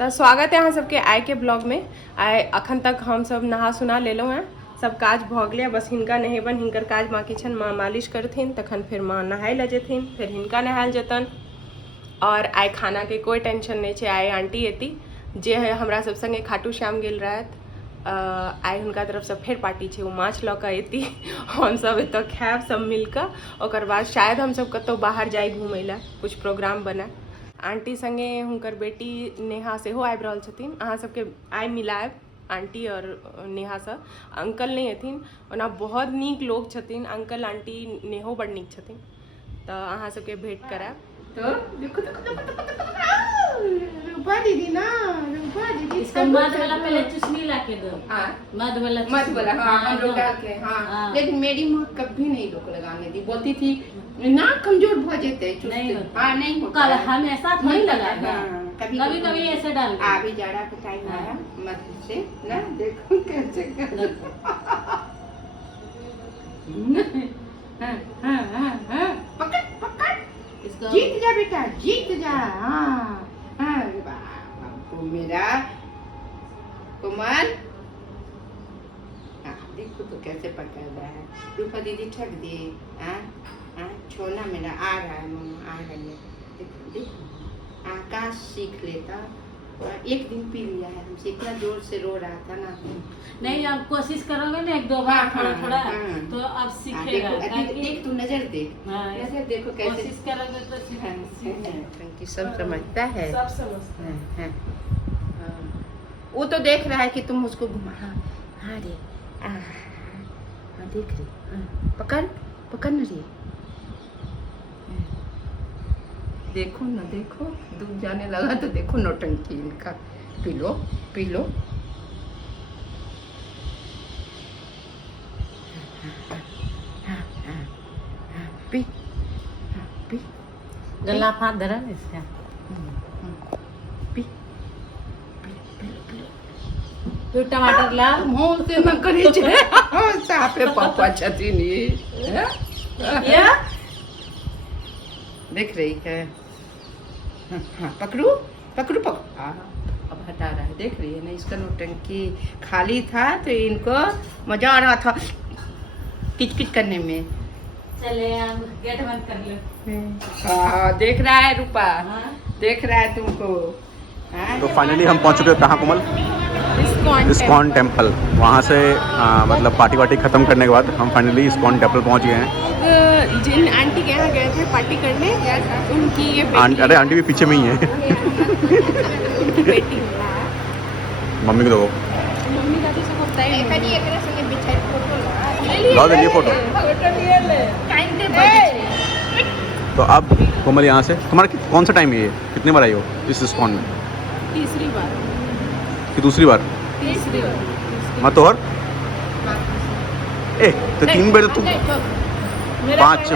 तो स्वागत है अहाँ सबके आय के ब्लॉग में। आय अखन तक हम सब नहा सुना लेलो हैं, सब काज भ गया, बस हिनका नहेबन। हिनकर काज माँ छन, माँ मालिश करथिन, तखन फिर माँ नहाय ल जेथिन, फिर हिनका नहायल जेतन। और आय खाना के कोई टेंशन नहीं है। आय आंटी एती जे है हमरा सब संगे खाटू श्याम गेल रहत। आय हुनका तरफ से फिर पार्टी है, वो माछ लऽ कऽ एती, हम सब एतऽ खायब सब मिलकर। ओकर बाद शायद हम सब कतौ बाहर जाए घूमय ला, कुछ प्रोग्राम बनाए। आंटी संगे हुनकर बेटी नेहा सेहो आबि रहल छथिन। अहाँ सबके आइ मिलायब आंटी और नेहा से। अंकल नहीं हथिन, ओना बहुत नीक लोग छथिन। अंकल आंटी नेहो बड़ नीक छथिन, तो अहाँ सबके भेंट करायब। तो देखो रूपा दीदी ना, रूपा दीदी इसका मध वाला पहले चुस्मी ला के दो। हाँ मध वाला हाँ हम लोग डाल के हाँ। लेकिन मेरी माँ कभी नहीं रोक लगाने दी, बोलती थी ना कमजोर हो जाते नहीं हाँ नहीं होता कल हमेशा नहीं लगा कभी कभी कभी ऐसे डाल अभी जाड़ा का टाइम आया मत से ना, देखो कैसे पकड़ पकड़, जीत जा बेटा जीत जा। हाँ हाँ बाबू मेरा कोमल, हाँ देखो तो कैसे पकड़ रहा है। रूपा दीदी ठग दी। हाँ हाँ छोना मेरा आ रहा है, मम्मा आ रही है। देखो देखो आकाश सीख लेता, एक दिन पी लिया है हमसे, इतना जोर से रो रहा था ना। नहीं अब कोशिश करोगे ना एक दो बार थोड़ा थोड़ा तो अब सीखेगा। देख तू नजर देख, नजर देखो कैसे कोशिश करोगे तो सीखेगा। सब समझता है, सब समझते हैं। वो तो देख रहा है कि तुम उसको घुमा। हाँ हाँ रे हाँ देख रही, पकड़ पकड़ न रे। देखो ना देखो, डूब जाने लगा तो देखो नौटंकी इनका। P low P low. P P गला फाड़ दे रहा है इसका। पी तो टमाटर ला मुंह से न करी छे साफे पापा छथिन ये देख रही है। हाँ पकड़ू पकड़ू पकड़। अब हटा रहा है, देख रही है ना इसका नौटंकी। खाली था तो इनको मजा आ रहा था किच किच करने में। चले अब गेट बंद कर लो। हाँ देख रहा है रूपा, देख रहा है तुमको। तो फाइनली हम पहुंच चुके हैं कहाँ कोमल? ISKCON temple. वहाँ से मतलब पार्टी वार्टी ख़त्म करने के बाद हम फाइनली इस्कॉन टेम्पल पहुँच गए हैं। जिन आंटी के यहाँ गए थे पार्टी करने, उनकी ये बेटी अरे आंटी भी पीछे में ही है। उनकी बेटी है। मम्मी को दो, मम्मी दादी से होता है ला देंगे फोटो। तो अब कोमल यहाँ से तुम्हारा कौन सा टाइम है ये? कितने बार आई हो इस इस्कॉन में? तीसरी बार कि दूसरी बार? तीसरी बार मैं तो और तो 3 बार तो 5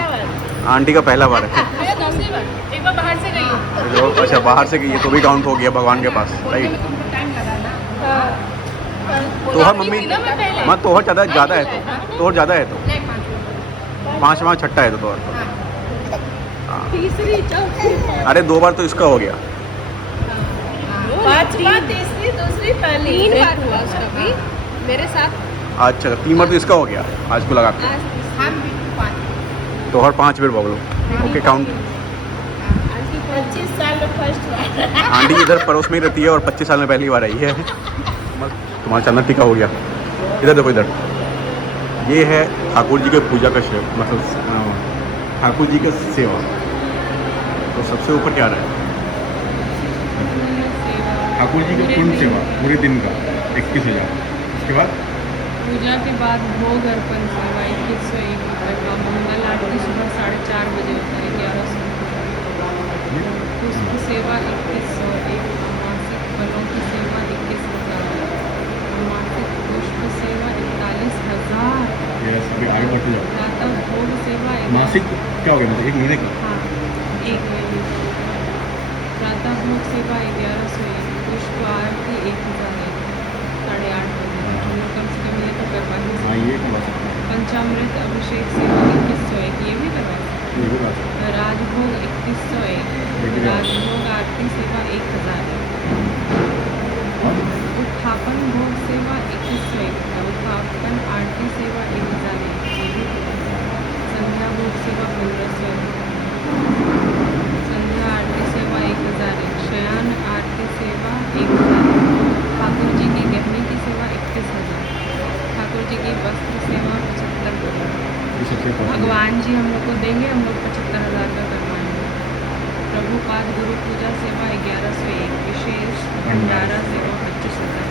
आंटी का पहला बार है। दूसरी बार, एक बार बाहर से गई हूँ। अच्छा बाहर से गई है तो भी काउंट हो गया भगवान के पास, राइट? तोहर मम्मी मैं तोहर ज़्यादा है तो तोहर ज़्यादा है तो 5वां छठा है तो तोहर। तीसरी चौथी अरे 2 बार तो इसका हो गया। 5 बार, तीसरी दूसरी पहली 3 बार हुआ उसका भी मेरे साथ। अच्छा 3 बार तो इसका हो गया आज को लगा के। हम भी 5 तो हर 5 बार बोलो। Okay count. 25 साल में फर्स्ट बार। आंटी इधर पड़ोस में ही रहती है और 25 साल में पहली बार आई है। तुम्हारा चंदन टीका हो गया। इधर देखो, इधर ये है ठाकुर जी के पूजा का मतलब ठाकुर जी का सेवा। तो सबसे ऊपर क्या रहा है? ठाकुर जी का पूर्ण सेवा पूरे दिन का 21,000। उसके बाद पूजा के बाद भोग अर्पण सेवा 2101 रुपये का। मंगल आरती सुबह 4:30 बजे होता है, 1100। पुष्प सेवा 2101। मासिक फलों की सेवा 21,000। मासिक पुष्प सेवा 41,000। अभी आगे बढ़ते जाओ। प्रातः भोग सेवा मासिक क्या हो गया मतलब 1 महीने का? हाँ 1 महीने। प्रातः भोग सेवा 1101। पुष्प आरती 1001। 8:30 बजे कम से कम ये तो करवा ही सकते। हाँ ये करवा सकते हैं। पंचामृत अभिषेक सेवा 2101, ये भी करवा सकते ये होगा। हैं। राजभोग 2101। राजभोग आरती सेवा 1000 है। जी हम लोग को देंगे, हम लोग 75,000 का करवाएंगे। प्रभुपाद गुरु पूजा सेवा 1101, विशेष भंडारा सेवा 25,000।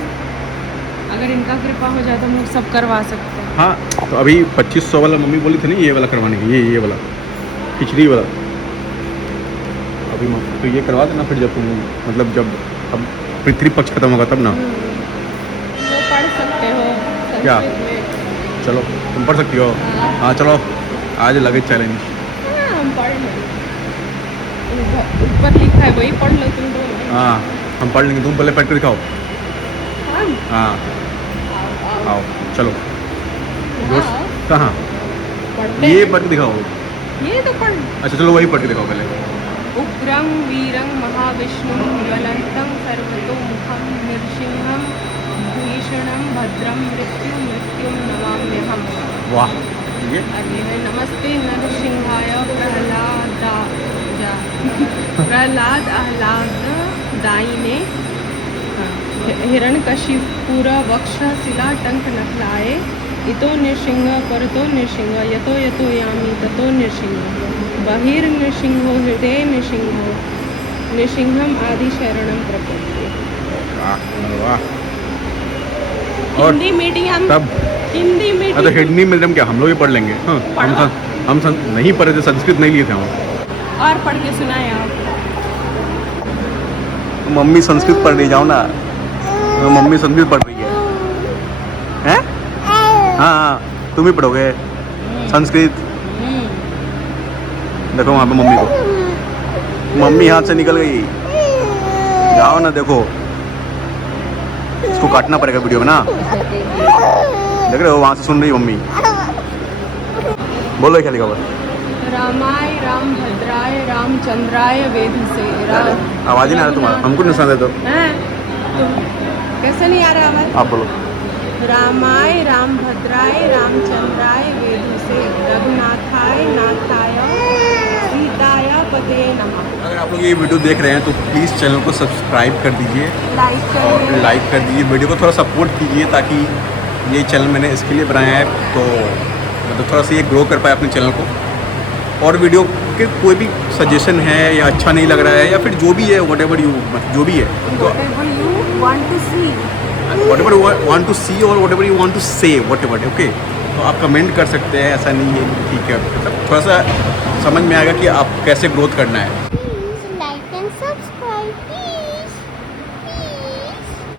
अगर इनका कृपा हो जाए तो हम लोग सब करवा सकते हैं। हाँ तो अभी 2500 वाला मम्मी बोली थी ना, ये वाला करवाने की, ये वाला खिचड़ी वाला। अभी तो ये करवा देना, फिर जब तुम मतलब जब अब पितृपक्ष खत्म होगा तब ना। वो पढ़ सकते हो क्या? संस्कृत में। चलो तुम पढ़ सकती हो। हाँ चलो आज लगे चैलेंज। हाँ, हम पढ़ लेंगे, ऊपर लिखा है वही पढ़ लो तुम दोनों। हाँ हम पढ़ लेंगे, तुम पहले पढ़ के दिखाओ। हम हाँ आओ आओ चलो। दोस्त हाँ, कहाँ? पढ़ते ये हैं। पढ़ के दिखाओ। ये तो पढ़। अच्छा चलो वही पढ़ के दिखाओ पहले। उग्रं वीरं महाविष्णुं ज्वलन्तं सर्वतोमुखं नृसिंहं भीषणं भद्रं मृत्युं नमाम्यहम्। वाह ये अगले है नमस्ते नरसिंहाय प्रहलाद आह्लाददायिने हिरण्यकशिपुर वक्ष शिलाटंक नखलाए इतो नृसिंह परतो नृसिंह यतो यतो यामि ततो नृसिंह बहिर्नृसिंहो हृदय नृसिंहो नृसिंहम आदि शरणम प्रपद्ये। वाह। और हिंदी मीडियम, तब हिंदी तो मीडियम हिंदी मीडियम क्या हम लोग ही पढ़ लेंगे। हाँ हम नहीं पढ़े थे, संस्कृत नहीं लिए थे हम। और पढ़ के सुनाए आप। मम्मी संस्कृत पढ़ रही, जाओ ना। मम्मी संस्कृत पढ़ रही है। हैं? हाँ तुम ही पढ़ोगे संस्कृत। देखो वहाँ पे मम्मी को, मम्मी हाथ से निकल गई। जाओ ना, देखो इसको काटना पड़ेगा वीडियो में ना। देख रहे हो वहाँ से सुन रही मम्मी। बोलो क्या लिखा हुआ? रामाय राम भद्राय रामचंद्राय वेधसे आवाज ही नहीं आ रहा तुम्हारा, हमको निशान दे दो। हैं? तुम कैसे नहीं आ रहा आवाज? आप बोलो। रामाय राम भद्राय रामचंद्राय वेधसे रघुनाथाय नाथाय सीताय पते नमः। अगर आप लोग ये वीडियो देख रहे हैं तो प्लीज़ चैनल को सब्सक्राइब कर दीजिए लाइक और करिए। लाइक कर दीजिए, वीडियो को थोड़ा सपोर्ट कीजिए ताकि ये चैनल मैंने इसके लिए बनाया है तो मतलब थोड़ा सा ये ग्रो कर पाए अपने चैनल को। और वीडियो के कोई भी सजेशन है या अच्छा नहीं लग रहा है या फिर जो भी है whatever you जो भी है तो Whatever you want to see. whatever you want to see और whatever you want to say whatever okay तो आप कमेंट कर सकते हैं। ऐसा नहीं है, ठीक है, मतलब थोड़ा सा समझ में आएगा कि आप कैसे ग्रोथ करना है।